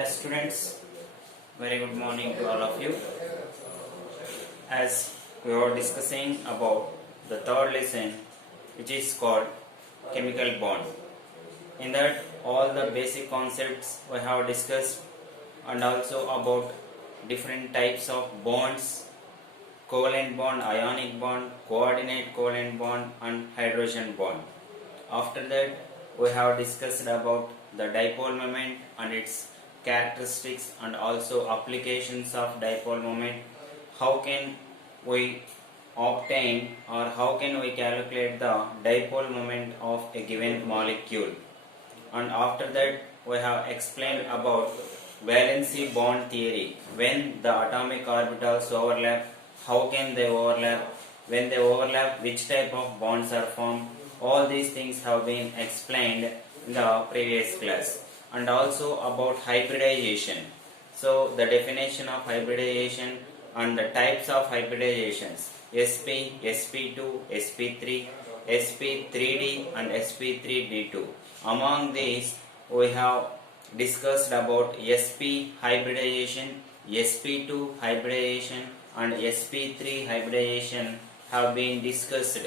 Hi students, very good morning to all of you. As we were discussing about the third lesson, which is called chemical bond. In that all the basic concepts we have discussed, and also about different types of bonds, covalent bond, ionic bond, coordinate covalent bond and hydrogen bond. After that we have discussed about the dipole moment and its characteristics and also applications of dipole moment. How can we obtain or how can we calculate the dipole moment of a given molecule? And after that we have explained about valency bond theory. When the atomic orbitals overlap, how can they overlap? When they overlap, which type of bonds are formed? All these things have been explained in the previous class. And also about hybridization. So the definition of hybridization and the types of hybridizations: sp, sp2, sp3, sp3d and sp3d2. Among these we have discussed about sp hybridization, sp2 hybridization and sp3 hybridization have been discussed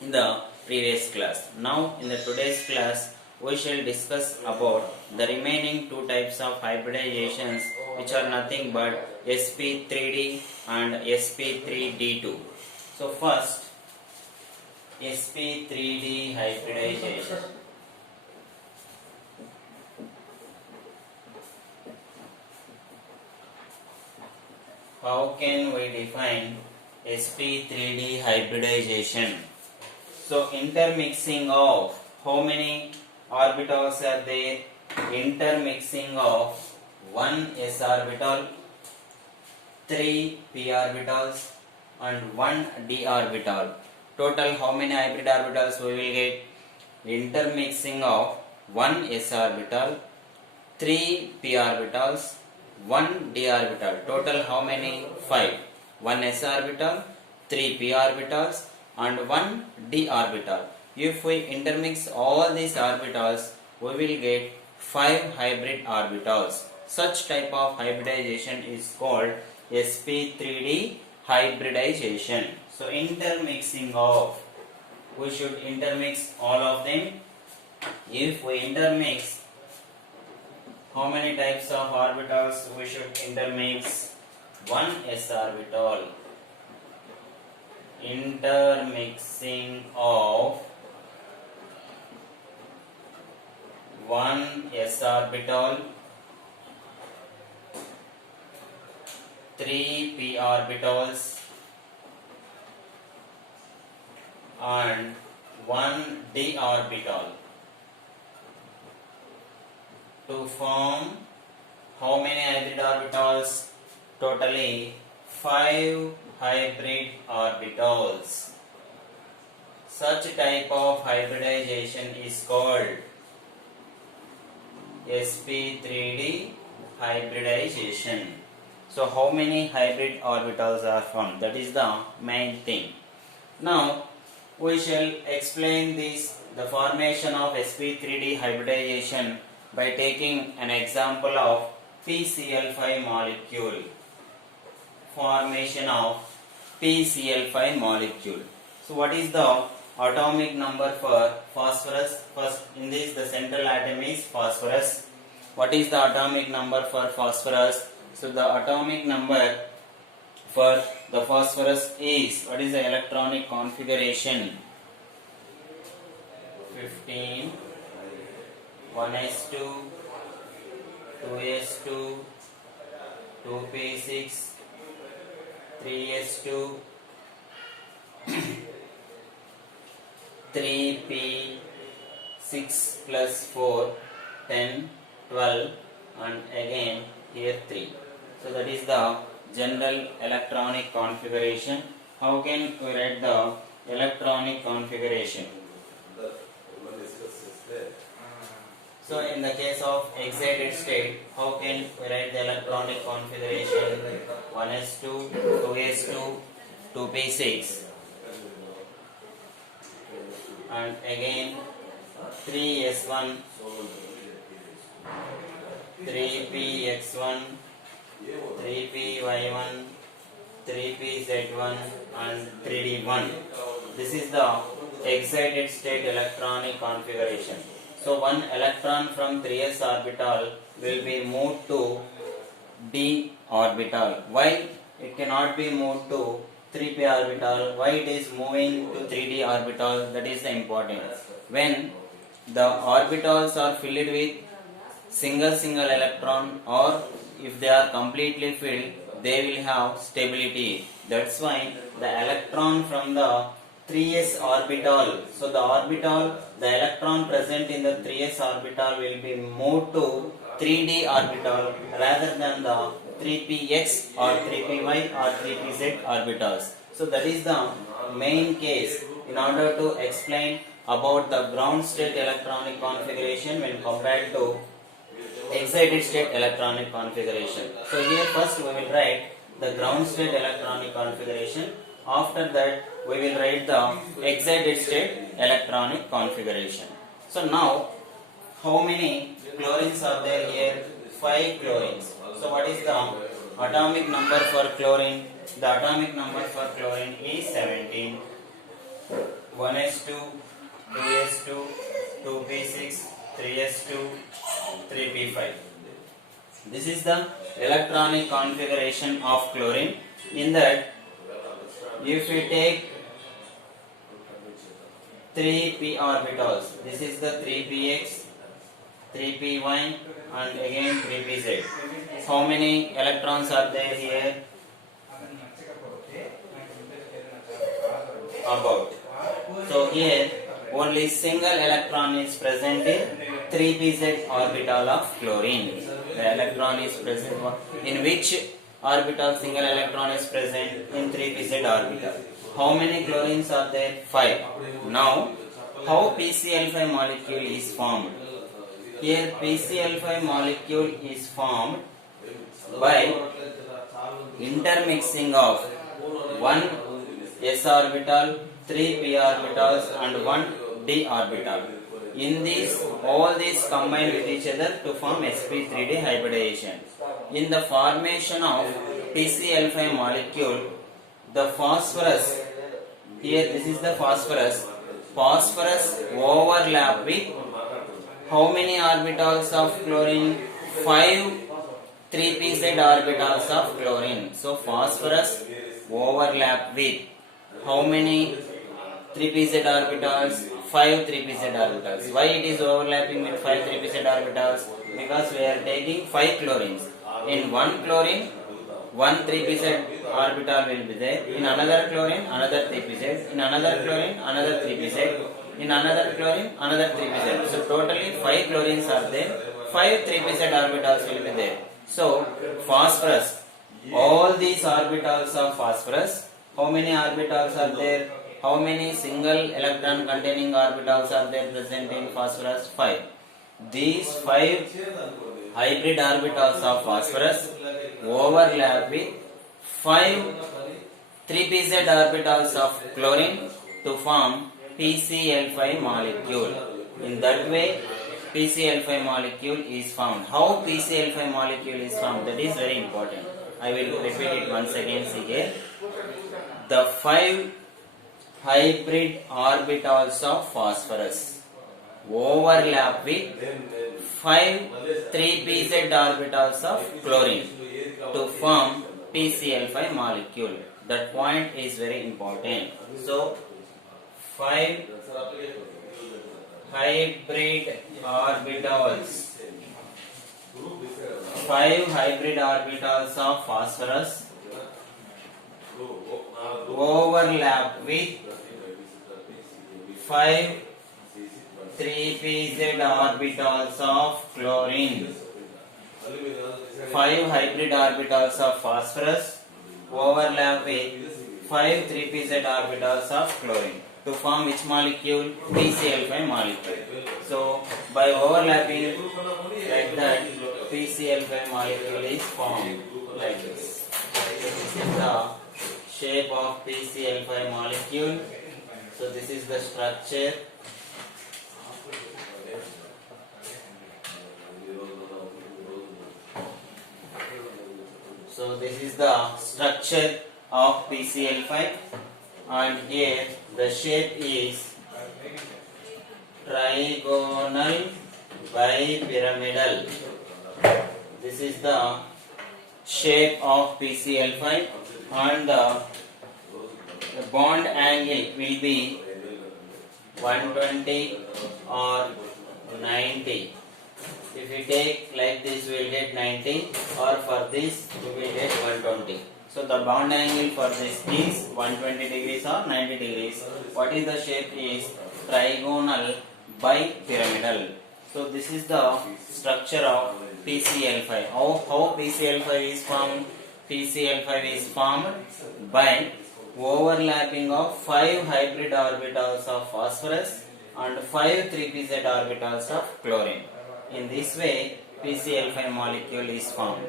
in the previous class. Now in the today's class we shall discuss about the remaining two types of hybridizations, which are nothing but sp3d and sp3d2. So first, sp3d hybridization. How can we define sp3d hybridization? So intermixing of how many orbitals are there? Intermixing of 1 s orbital, 3 p orbitals and 1 d orbital. Total how many hybrid orbitals we will get? Intermixing of 1 s orbital, 3 p orbitals, 1 d orbital. Total how many? 5. 1 s orbital, 3 p orbitals and 1 d orbital. If we intermix all these orbitals, we will get 5 hybrid orbitals. Such type of hybridization is called sp3d hybridization. So intermixing of, we should intermix all of them. If we intermix, how many types of orbitals we should intermix? 1 s orbital. Intermixing of 1 s orbital, 3 p orbitals and 1 d orbital to form how many hybrid orbitals? Totally 5 hybrid orbitals. Such type of hybridization is called sp3d hybridization. So how many hybrid orbitals are formed? That is the main thing. Now we shall explain this, the formation of sp3d hybridization, by taking an example of PCl5 molecule. Formation of PCl5 molecule. So what is the atomic number for phosphorus? First, in this the central atom is phosphorus. What is the atomic number for phosphorus? So the atomic number for the phosphorus is, what is the electronic configuration? 15, 1s2, 2s2, 2p6, 3s2, 3p6 plus 4, 10, 12 and again here 3. So that is the general electronic configuration. How can we write the electronic configuration? So in the case of excited state, how can we write the electronic configuration? 1s2, 2s2, 2p6 and again 3s1, 3px1, 3py1, 3pz1 and 3d1. This is the excited state electronic configuration. So one electron from 3s orbital will be moved to d orbital, while it cannot be moved to 3p orbital. Why it is moving to 3d orbital? That is the important. When the orbitals are filled with single electron, or if they are completely filled, they will have stability. That's why the electron from the 3s orbital, so the electron present in the 3s orbital will be moved to 3d orbital rather than the 3px or 3py or 3pz orbitals. So that is the main case in order to explain about the ground state electronic configuration when compared to excited state electronic configuration. So here first we will write the ground state electronic configuration. After that we will write the excited state electronic configuration. So now how many chlorines are there here? 5 chlorines. So what is the atomic number for chlorine? The atomic number for chlorine is 17. 1s2, 2s2, 2p6, 3s2, 3p5. This is the electronic configuration of chlorine. In that, if we take 3p orbitals, this is the 3px, 3py and again 3pz. How many electrons are there here? About. So here only single electron is present in 3pz orbital of chlorine. The electron is present in which orbital single electron is present? In 3pz orbital. How many chlorines are there? 5. Now, how PCl5 molecule is formed? Here PCl5 molecule is formed by intermixing of 1 s orbital, 3 p orbitals and 1 d orbital. In these, all these combine with each other to form sp3d hybridization. In the formation of PCl5 molecule, the phosphorus, here this is the phosphorus overlap with how many orbitals of chlorine? 5 3pz orbitals of chlorine. So phosphorus overlap with how many 3pz orbitals? 5 3pz orbitals. Why it is overlapping with 5 3pz orbitals? Because we are taking 5 chlorines. In one chlorine, 1 3pz orbital will be there. In another chlorine, another 3pz. In another chlorine, another 3pz. In another chlorine, another 3pz. So totally 5 chlorines are there. 5 3pz orbitals will be there. So phosphorus, all these orbitals of phosphorus, how many orbitals are there? How many single electron containing orbitals are there present in phosphorus? 5. These 5 hybrid orbitals of phosphorus overlap with 5 3pz orbitals of chlorine to form PCl5 molecule. In that way, PCl5 molecule is formed. How PCl5 molecule is formed? That is very important. I will repeat it once again. See here. The 5 hybrid orbitals of phosphorus overlap with 5 3pz orbitals of chlorine to form PCl5 molecule. That point is very important. So 5 hybrid orbitals, 5 hybrid orbitals of phosphorus overlap with 5 3pz orbitals of chlorine. 5 hybrid orbitals of phosphorus overlap with 5 3pz orbitals of chlorine to form which molecule? PCl5 molecule. So by overlapping like that, PCl5 molecule is formed like this. This is the shape of PCl5 molecule. So this is the structure. So this is the structure of PCl5, and here the shape is trigonal bipyramidal. This is the shape of PCl5, and the bond angle will be 120 or 90. If we take like this, we will get 90, or for this we will get 120. So the bond angle for this is 120 degrees or 90 degrees. What is the shape is trigonal bipyramidal. So this is the structure of PCl5. How PCl5 is formed? PCl5 is formed by overlapping of 5 hybrid orbitals of phosphorus and 5 3pz orbitals of chlorine. In this way, PCl5 molecule is formed.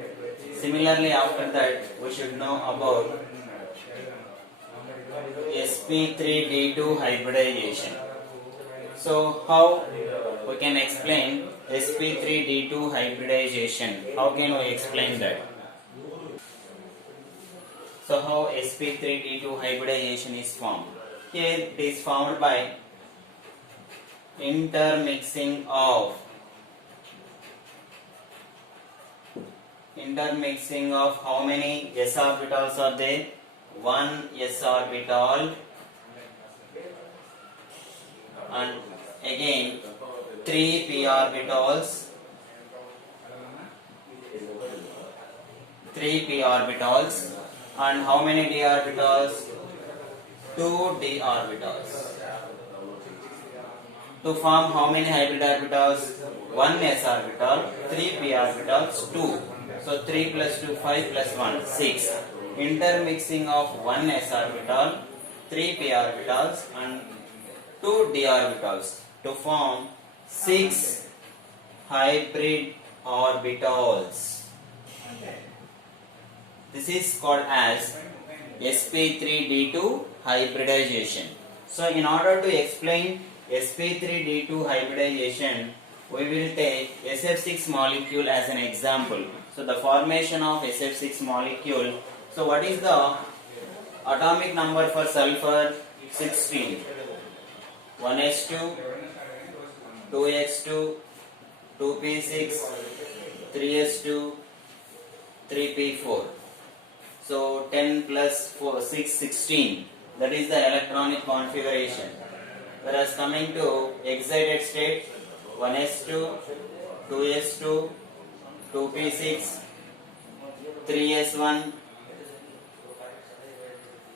Similarly, after that, we should know about sp3d2 hybridization. So, how we can explain sp3d2 hybridization? How can we explain that? So, how sp3d2 hybridization is formed? Here, it is formed by intermixing of how many s orbitals are there? 1 s orbital, and again 3 p orbitals, 3 p orbitals, and how many d orbitals? 2 d orbitals. To form how many hybrid orbitals? 1 s orbital, 3 p orbitals, 2. So 3 plus 2, 5 plus 1, 6. Intermixing of 1 s orbital, 3 p orbitals, and 2 d orbitals to form 6 hybrid orbitals. This is called as sp3d2 hybridization. So in order to explain sp3d2 hybridization, we will take SF6 molecule as an example. So the formation of SF6 molecule. So what is the atomic number for sulfur? 16. 1s2, 2x2, 2p6, 3s2, 3p4. So 10 plus 4, 6, 16. That is the electronic configuration. Whereas coming to excited state, 1s2, 2s2, 2p6, 3s1,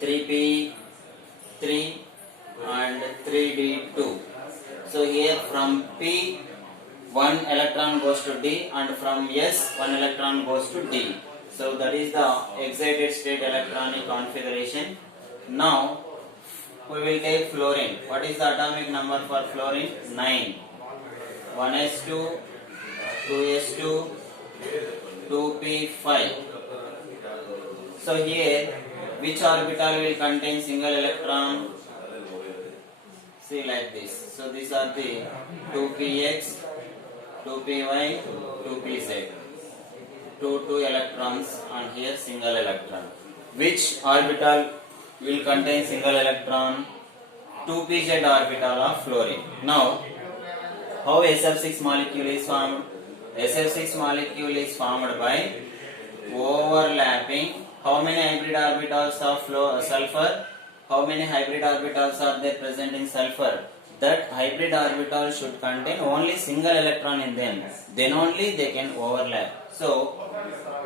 3p3, and 3d2. So here from p 1 electron goes to d, and from s 1 electron goes to d. So that is the excited state electronic configuration. Now we will take fluorine. What is the atomic number for fluorine? 9. 1s2, 2s2, 2p5. So here, which orbital will contain single electron? See like this. So these are the 2px, 2py, 2pz. 2 electrons, and here single electron. Which orbital will contain single electron? 2pz orbital of fluorine. Now, how SF6 molecule is formed? SF6 molecule is formed by overlapping. How many hybrid orbitals of sulfur? How many hybrid orbitals are there present in sulfur? That hybrid orbital should contain only single electron in them. Then only they can overlap. So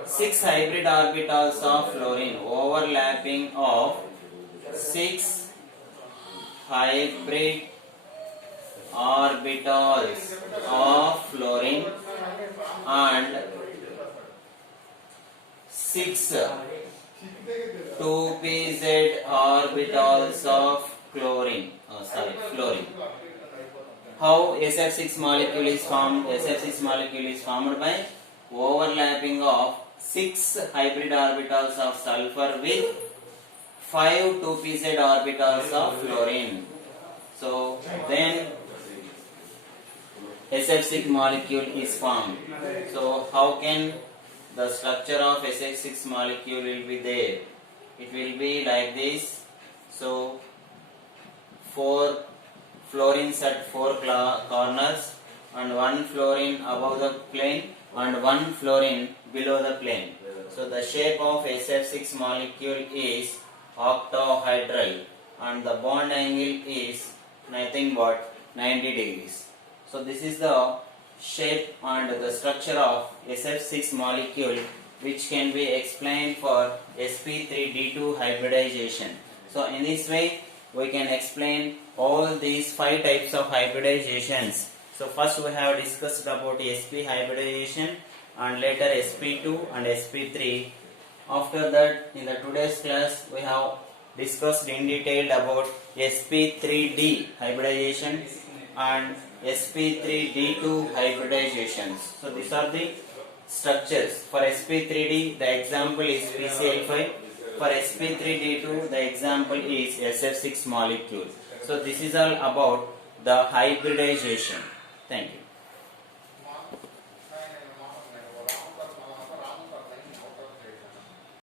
6 hybrid orbitals of fluorine, overlapping of 6 hybrid orbitals of fluorine and 6 2pz orbitals of fluorine. How SF6 molecule is formed? SF6 molecule is formed by overlapping of 6 hybrid orbitals of sulfur with 5 2pz orbitals of fluorine. So then SF6 molecule is formed. So how can the structure of SF6 molecule will be there. It will be like this. So 4 fluorines at 4 corners, and 1 fluorine above the plane and 1 fluorine below the plane. So the shape of SF6 molecule is octahedral, and the bond angle is nothing but 90 degrees. So this is the shape and the structure of SF6 molecule, which can be explained for sp3d2 hybridization. So in this way we can explain all these 5 types of hybridizations. So first we have discussed about sp hybridization, and later sp2 and sp3. After that, in the today's class we have discussed in detail about sp3d hybridization and sp3d2 hybridizations. So these are the structures. For sp3d the example is PCl5. For sp3d2 the example is SF6 molecule. So this is all about the hybridization. Thank you.